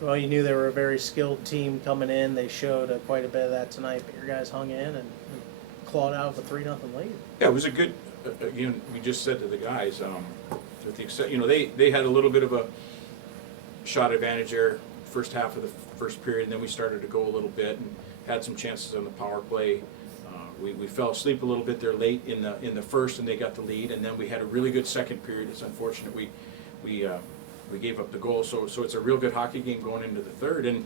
Well, you knew they were a very skilled team coming in. They showed quite a bit of that tonight, but your guys hung in and clawed out with a 3-0 lead. Yeah, it was a good. Again, we just said to the guys, with the except, they had a little bit of a shot advantage there first half of the first period, and then we started to go a little bit and had some chances on the power play. We fell asleep a little bit there late in the first, and they got the lead, and then we had a really good second period. It's unfortunate we gave up the goal, so it's a real good hockey game going into the third, and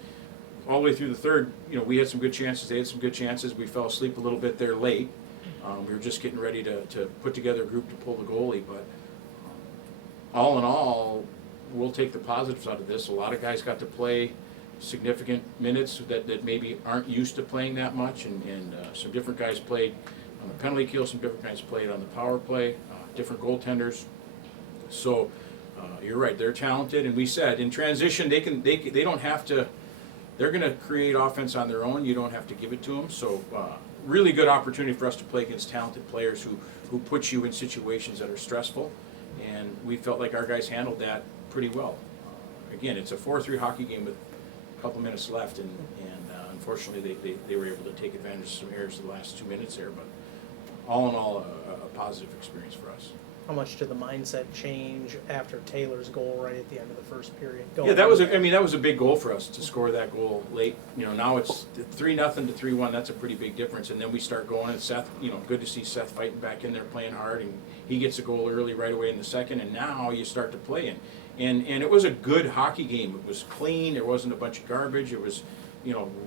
all the way through the third, we had some good chances. They had some good chances. We fell asleep a little bit there late. We were just getting ready to put together a group to pull the goalie, but all in all, we'll take the positives out of this. A lot of guys got to play significant minutes that maybe aren't used to playing that much, and some different guys played on the penalty kill, some different guys played on the power play, different goaltenders. So you're right, they're talented, and we said in transition they don't have to. They're going to create offense on their own. You don't have to give it to them. So really good opportunity for us to play against talented players who put you in situations that are stressful, and we felt like our guys handled that pretty well. Again, it's a 4-3 hockey game with a couple minutes left, and unfortunately they were able to take advantage of some errors the last 2 minutes there, but all in all, a positive experience for us. How much did the mindset change after Taylor's goal right at the end of the first period? Yeah, that was a big goal for us to score that goal late. Now it's 3-0 to 3-1. That's a pretty big difference. And then we start going. And Seth, good to see Seth fighting back in there, playing hard, and he gets a goal early right away in the second. And now you start to play and it was a good hockey game. It was clean. There wasn't a bunch of garbage. It was,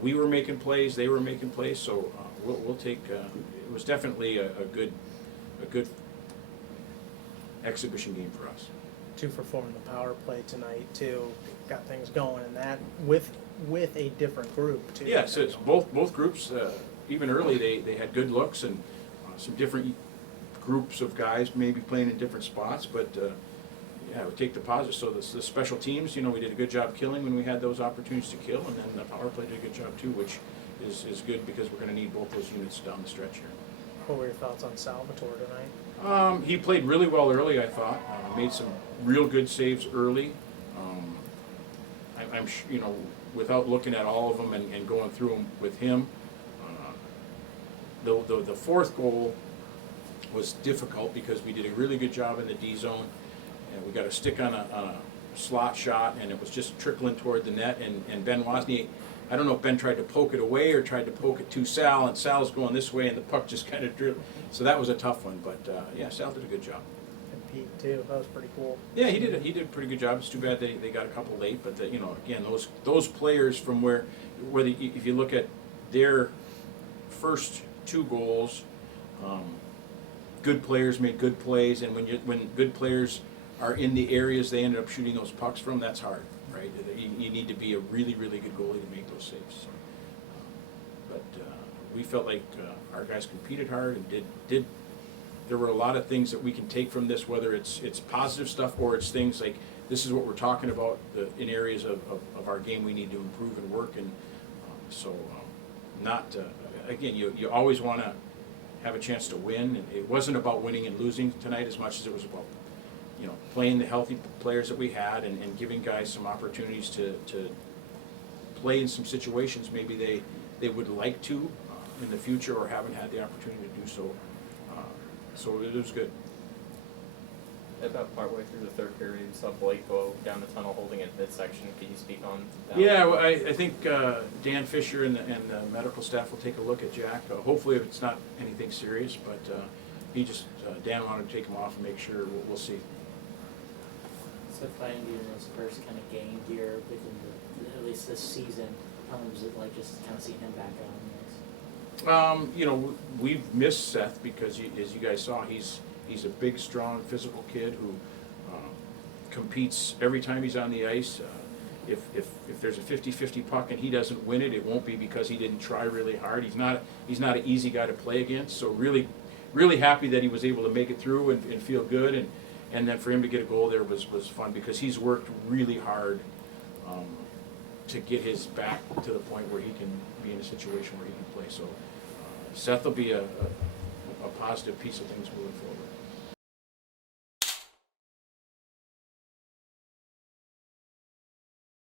we were making plays, they were making plays. So we'll take. It was definitely a good exhibition game for us. 2 for 4 in the power play tonight too. Got things going, and that with a different group too. Yeah, so it's both groups. Even early, they had good looks and some different groups of guys maybe playing in different spots. But yeah, we take the positive. So the special teams, we did a good job killing when we had those opportunities to kill, and then the power play did a good job too, which is good because we're going to need both those units down the stretch here. What were your thoughts on Salvatore tonight? He played really well early, I thought. Made some real good saves early. I'm without looking at all of them and going through them with him, the fourth goal was difficult because we did a really good job in the D zone, and we got a stick on a slot shot, and it was just trickling toward the net, and Ben Wozny, I don't know if Ben tried to poke it away or tried to poke it to Sal, and Sal's going this way, and the puck just kind of drilled. So that was a tough one, but yeah, Sal did a good job. And Pete too. That was pretty cool. Yeah, he did a pretty good job. It's too bad they got a couple late, but again, those players from whether if you look at their first 2 goals, good players made good plays, and when good players are in the areas they ended up shooting those pucks from, that's hard. Right, you need to be a really, really good goalie to make those saves. But we felt like our guys competed hard and did. There were a lot of things that we can take from this, whether it's positive stuff or it's things like this is what we're talking about in areas of our game we need to improve and work. And again, you always want to have a chance to win. And it wasn't about winning and losing tonight as much as it was about playing the healthy players that we had and giving guys some opportunities to play in some situations maybe they would like to in the future or haven't had the opportunity to do so. So it was good. About partway through the third period, you saw Blake go down the tunnel holding it midsection. Can you speak on that? Yeah, well, I think Dan Fisher and the medical staff will take a look at Jack. Hopefully it's not anything serious, but Dan wanted to take him off and make sure. We'll see. So finding you in his first kind of game here within at least this season, how was it like just kind of seeing him back on this? We've missed Seth because, as you guys saw, he's a big, strong, physical kid who competes every time he's on the ice. If there's a 50-50 puck and he doesn't win it, it won't be because he didn't try really hard. He's not an easy guy to play against. So really, really happy that he was able to make it through and feel good. And then for him to get a goal there was fun because he's worked really hard to get his back to the point where he can be in a situation where he can play. So Seth will be a positive piece of things moving forward.